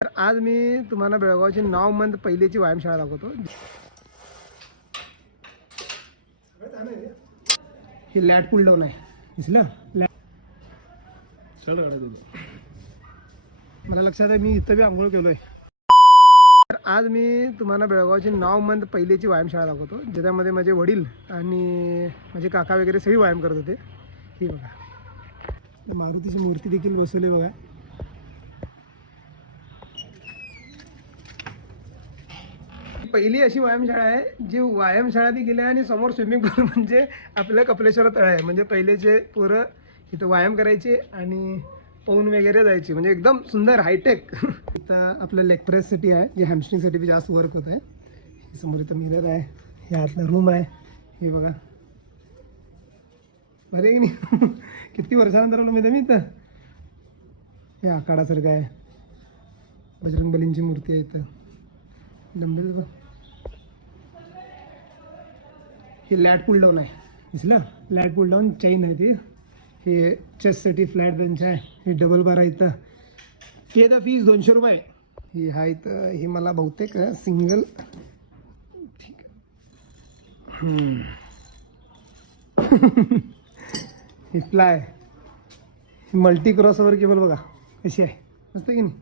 तर आज मी तुम्हाला बेळगावची 9 मंथ पहिलीची व्यायामशाळा दाखवतो. ही लॅट पुल डाऊन आहे, दिसलं? मला लक्षात आहे, मी इथं बी आंघोळ केलोय. तर आज मी तुम्हाला बेळगावची 9 मंथ पहिलीची व्यायामशाळा दाखवतो, ज्याच्यामध्ये माझे वडील आणि माझे काका वगैरे सगळी व्यायाम करत होते. ही बघा, मारुतीची मूर्ती देखील बसवली बघा. पहिली अशी व्यायामशाळा आहे जी व्यायामशाळा ती गेली आहे आणि समोर स्विमिंग पूल म्हणजे आपलं कपिलेश्वर तळ आहे. म्हणजे पहिलेचे पोरं इथं व्यायाम करायचे आणि पाहून वगैरे जायचे, म्हणजे एकदम सुंदर हायटेक. इथं आपलं लेग प्रेससाठी आहे, जे हॅमस्ट्रिंगसाठी बी जास्त वर्क होत आहे. समोर इथं मिरर आहे, हे आतला रूम आहे. हे बघा, बरे की नाही? किती वर्षानंतर आलो मी इथं. हे आखाडासारखं आहे, बजरंगबलींची मूर्ती आहे इथं. डंबेल बघ, ही लॅट पुल डाऊन आहे, दिसलं? लॅट पुल डाऊन चेन आहे ती. हे चेस्टसाठी फ्लॅट बेंच आहे. ही डबल बार आहे इथं. हे तर फीस 200 रुपये. ही हा इथं, हे मला बहुतेक सिंगल, ठीक. ही फ्लाय, मल्टी क्रॉसओव्हर केबल बघा कशी आहे, मस्त की नाही?